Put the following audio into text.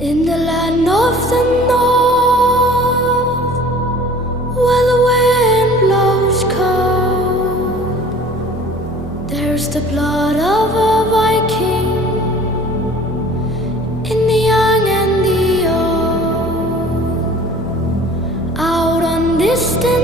In the land of the north, where the wind blows cold, there's the blood of a Viking in the young and the old. Out on distant